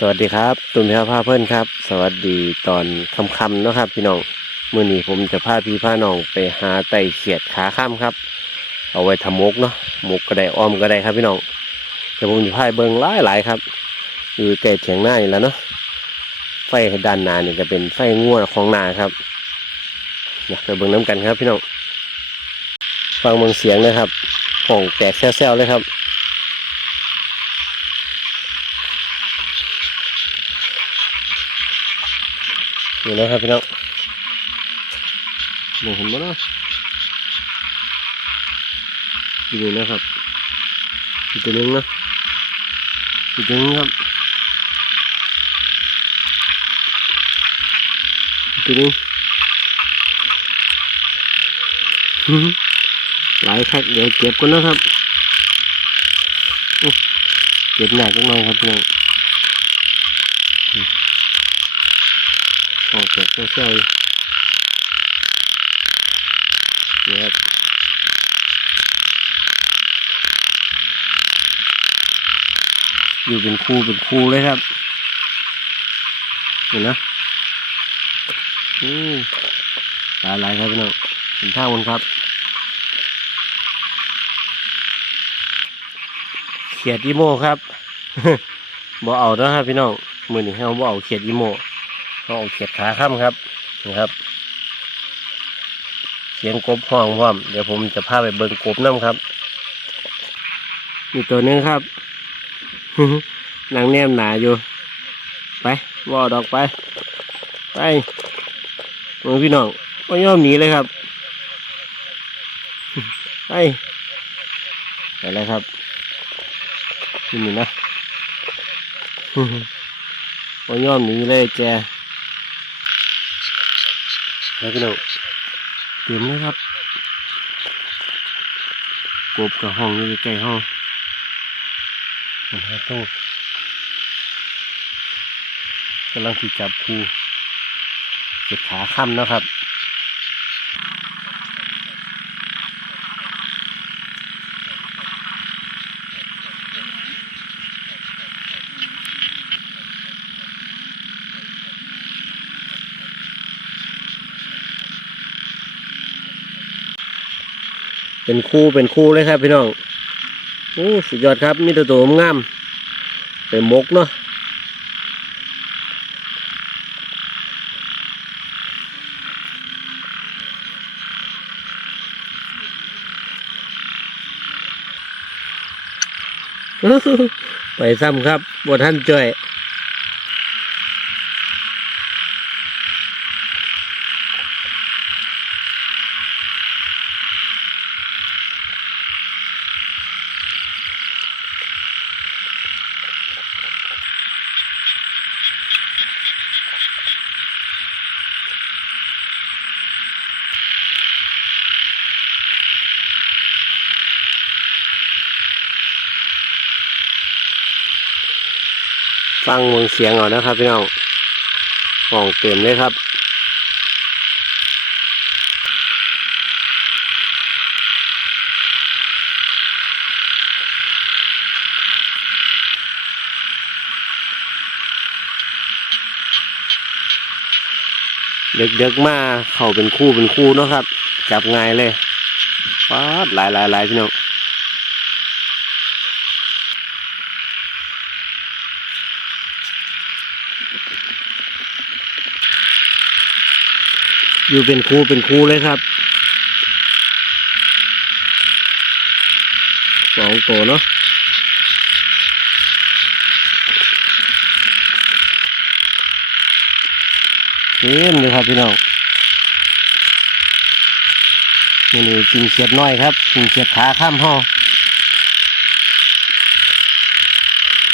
สวัสดีครับตุ่มพิพาเพื่อนครับ สวัสดีตอนค่ำๆเนะครับ พี่น้องเมื่อนี้ผมจะพาพี่พาน้องไปหาไต่เขียดขาข้ามครับ เอาไว้ทำมกเนาะมกก็ได้อ้อมก็ได้ครับพี่น้องแต่ผมจะพาไปเบิงหลายหลายๆครับ อยู่ใจเถียงหน้าอยู่แล้วเนาะไฟด้านหน้านี่ยจะเป็นไฟง่วของนาครับอยากไปเบิงน้ำกันครับ พี่น้องฟังเมืองเสียงนะครับห้องแตกแซวๆเลยครับ นี่นะครับพี่น้องมองเห็นไหมนะอีกหนึ่นะครับอีกตัวนึงนะอีกตัวนึงครับอีกตัวนึงหลายคักเดี๋ยวเก็บก่อนนะครับเก็บหนักจังเลยครับพี่น้องอืม ออกจากเซลล์นี่ครับอยู่เป็นคู่เป็นคู่เลยครับ เห็นนะอืมหลายหลายครับพี่น้องเห็นท่ามันครับเขียดอีโมครับบ่เอาแล้วครับพี่น้องมือหนี้เราบ่เอาเขียดอีโม เราเอาเขียดขาข้ามครับนะครับ เสียงกบห้องพร้อมเดี๋ยวผมจะพาไปเบิ่งกบน้ำครับมีตัวนึงครับนางแนมหนาอยู่ ไปว่อดอกไป ไปมือพี่น้องไม่อมหนีเลยครับไปไปเลยครับนี่นี่นะโอ้ยอมหนีเลยแก แล้วพี่น้องเตรียมเลยครับกบกับห้องอยู่ใกล้ๆห้องมันหาตู้กำลังที่จับคูเก็บขาค่ำนะครับ เป็นคู่เป็นคู่เลยครับพี่น้องโอ้สุดยอดครับมีตัวตัวงามเป็นมกเนาะไปซ้ำครับบท่านจ่อย ฟังเมืองเสียงเอานะครับพี่น้องห้องเต็มเลยครับเด็กๆมา เข้าเป็นคู่เป็นคู่เนาะครับ จับง่ายเลยป๊าดหลายหลายหลายพี่น้อง อยู่เป็นครูเป็นครูเลยครับสองตัวเนาะเต็มเลยครับพี่น้องนี่นี่กินเขียดน้อยครับกินเขียดขาข้ามห้อง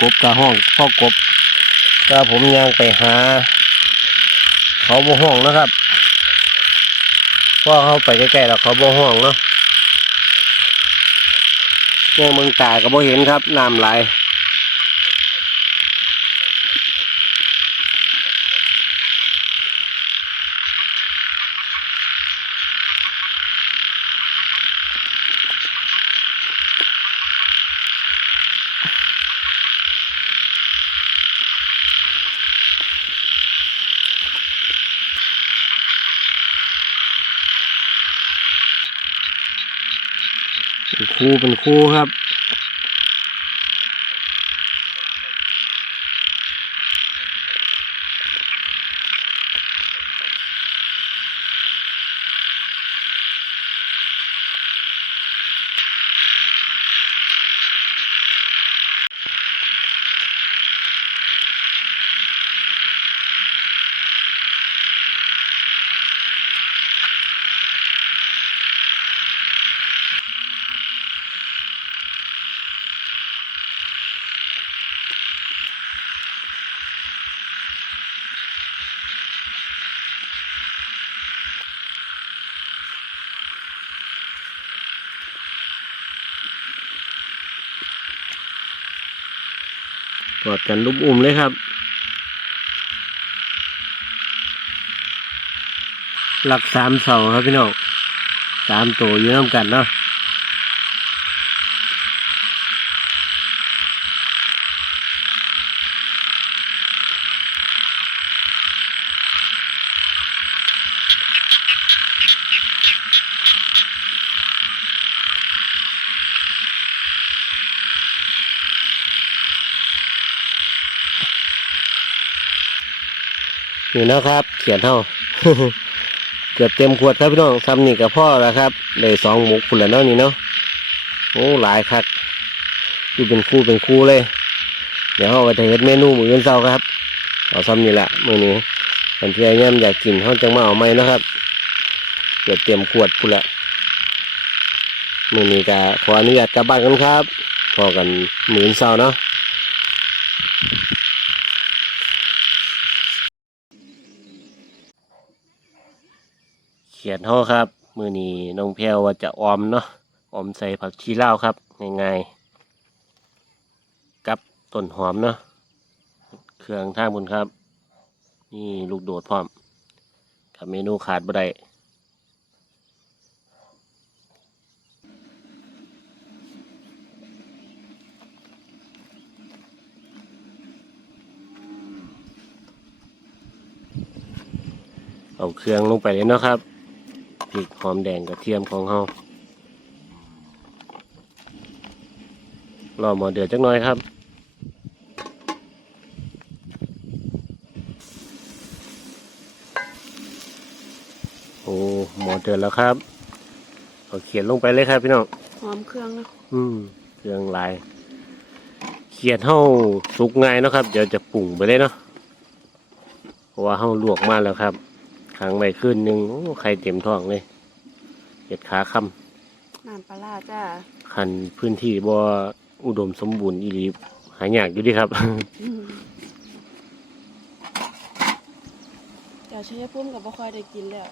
กบกระห้องพ่อกบก็ผมยังไปหา เขาบ่ห้องนะครับ พอเขาไปใกล้ๆแล้วเขาบ่ห่วงเนาะเนี่ยเมืองตาก็บ่เห็นครับน้ำไหล คู่เป็นคู่ครับ ก อดกันลุบอุ่มเลยครับ หลักสามเสาครับพี่น้องสามตัวอยู่น้ำกันเนาะ นี่นะครับ เขียนเท่าเกือบเต็มขวดครับพี่น้องซ้ำนี่กับพ่อแล้วครับได้สองหมกคุณละเนาะนี่เนาะโอ้หลายคักอยู่เป็นคู่เป็นคู่เลย เดี๋ยวเราไปเฮ็ดเมนูมื้ออื่นเช้าครับเอาซ้ำนี่แหละมื้อนี้คนที่ย่ำอยากกินเขาจังมาเอาไหมนะครับเกือบเต็มขวดคุณละมื้อนี้ก็ขออนุญาตกลับบ้านกันครับพอกันมื้ออื่นเช้าเนาะ เขียนเท่าครับ มือนี้น้องแพวว่าจะออมเนาะออมใส่ผักชีลาวครับง่ายๆกับต้นหอมเนาะเครื่องท่าบนครับ นี่ลูกโดดพร้อมกับเมนูขาดบ่ได้เอาเครื่องลงไปเลยเนาะครับ ริกหอมแดงกระเทียมของเฮารอหมอเดือดจักหน่อยครับ โอ้หมอเดือดแล้วครับเอาเขียนลงไปเลยครับพี่น้องหอมเครื่องนะอืมเครื่องหลายเขียดเฮาสุกง่ายเนาะครับ เดี๋ยวจะปรุงไปเลยเนาะเพราะว่าเฮาลวกมาแล้วครับ ค้างไว้คืนหนึงโอ้ไข่เต็มท้องเลยเห็ดขาค่ำน้ำปลาร้าจ้าคันพื้นที่บ่อุดมสมบูรณ์อีหลีหายากอยู่ดีครับอืมเดี๋ยวชัยภูมิกับบ่ค่อยได้กินแล้ว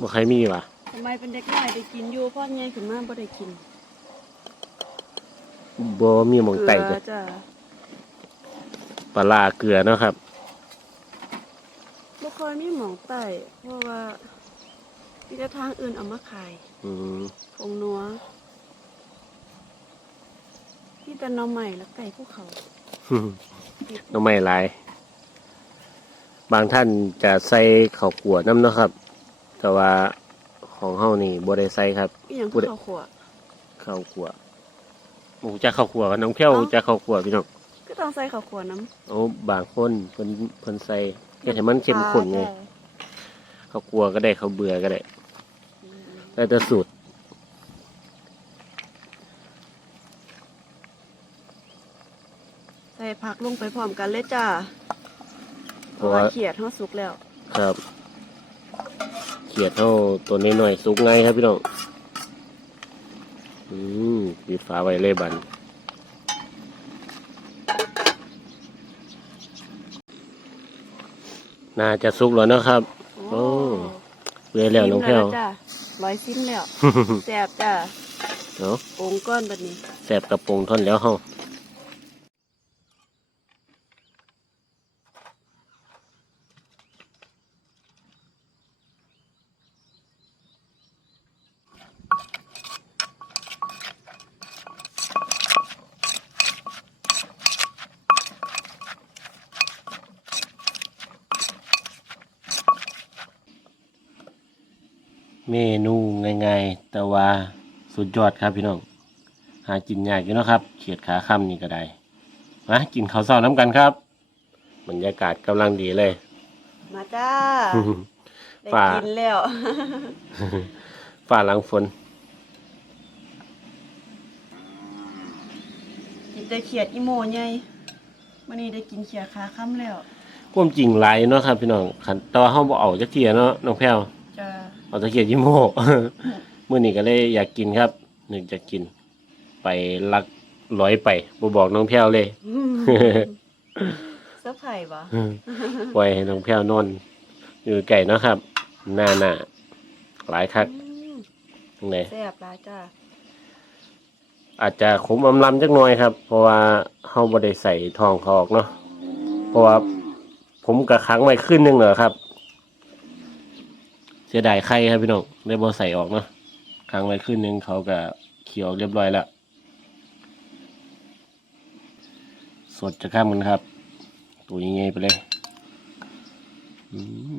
บ่ใครมีว่ะทำไมเป็นเด็กน้อยได้กินอยู่พ่อใหญ่ขึ้นมาบ่ได้กินบ่มีหมองไต่เกลืกัอจ้าปลาร้าเกลือเนาะครับบ่ ค่อยมีหมองไต้เพราะว่ามีแต่ทางอื่นเอามาขายอืมผงนัวมีแต่หน่อใหม่และไก่ภูเขาน้องไม่หลาย บางท่านจะใส่ข้าวกั่วน้ำเนาะครับ แต่ว่าของเฮานี่บ่ได้ใส่ครับ อีหยังพูภูดได้เขาขวข้าวคั่วหมูจะข้าวคั่วกับน้องเพี้ยวจะข้าวคั่วพี่น้องก็ต้องใส่ข้าวขวน้ำ โอ้บางคนเพิ่นเพิ่นใส่ เฮ็ดให้มันเข้มข้นไงจ้าข้าวคั่วก็ได้ข้าวเบื่อก็ได้แล้วแต่สูตรใส่ผักลงไปพร้อมกันเลยจ้าเพเพราะราะว่าว่าเขียดเฮาสุกแล้ว ครับ เขียดเท่าตัวนี้หน่อยๆสุกไงครับพี่น้อง อืมปิดฝาไว้เลยบัน น่าจะสุกแล้วนะครับ โอ้เบื่อแล้วน้องแพ้วซิมจ้าร้อยซิมแล้วแซ่บจ้าเนาะองค์ก้อนแบบนี้แสบกระโปรงท่อนแล้วเฮา เมนูง่ายๆ แต่ว่าสุดยอดครับพี่น้อง หากินยากอยู่เนาะครับ เขียดขาค่ำนี่ก็ได้มากินข้าวเช้าน้ำกันครับบรรยากาศกำลังดีเลย มาจ้าได้ป่ากินแล้ว ฝ่าหลังฝนกินแต่เขียดอีโมใหญ่มื้อนี้ได้กินเขียดขาค่ำแล้วความจริงหลายเนาะครับ พี่น้องคันแต่ว่าเฮาบ่เอาจักเที่ยเนาะน้องแพ้วจ้า เอาตะเกียบยี่โมมื้อนี้ก็เลยอยากกินครับนึกจะกิน ไปลักร้อยไปบ่บอกน้องแพ้วเลยเสื้อไผ่บ่ปล่อยให้น้องแพ้วนอน อยู่ไก่เนาะครับ หน้าหน้าหลายคักอืมตรงไหนแซ่บหลายจ้าอาจจะขมอำลำจักหน่อยครับ เพราะว่าเฮาบ่ได้ใส่ทองเขาออกเนาะเพราะว่าผมกะค้างไว้ขึ้นหนึงเหรอครับ เสียดายไข่ครับพี่น้องได้บ่ใส่ออกเนาะค้างไว้ขึ้นหนึงเขาก็เขียวเรียบร้อยแล้ว สดจะข้ามกันครับ ตัวยังไงไปเลยอืม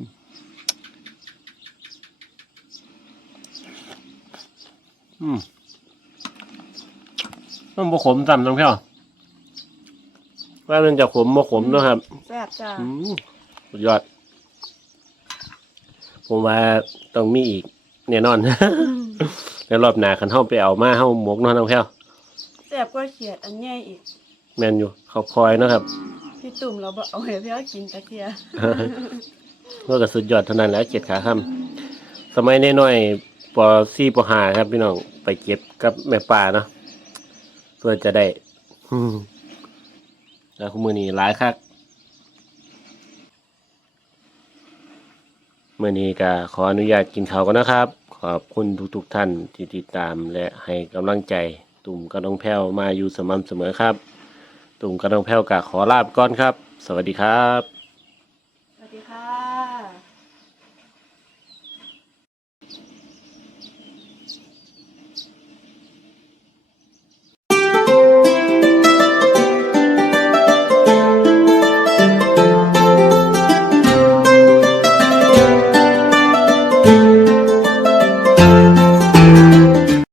อืมมันบ่ขมซ้ำน้องเพียวว่ามันจะขมบ่ขมเนาะครับแซ่บจ้าอืมสุดยอด ผมว่าต้องมีอีกแน่นอน แล้วรอบหน้าคันเฮาไปเอามาเฮาหมกเนาะน้องแพ้วแซ่บกว่าเขียดอันใหญ่อีก แม่นอยู่เขาคอยเนาะครับ พี่ตุ่มเราบ่เอาให้พี่เอากินตะเกียก็ก็สุดยอดเท่านั้นแหล้วเจ็ดขาค่ำสมัยน้อยๆปสี่ปห้าครับพี่น้องไปเก็บกับแม่ป่าเนาะเพื่อจะได้ อืมแล้วคุมือนี้หลายคัก เมื่อนี้ก็ขออนุญาตกินข้าวกันนะครับ ขอบคุณทุกๆท่านที่ติดตามและให้กำลังใจ ตุ่มกระดองแพ้วมาอยู่สม่ำเสมอครับ ตุ่มกระดองแพ้วกะขอลาบก่อนครับ สวัสดีครับ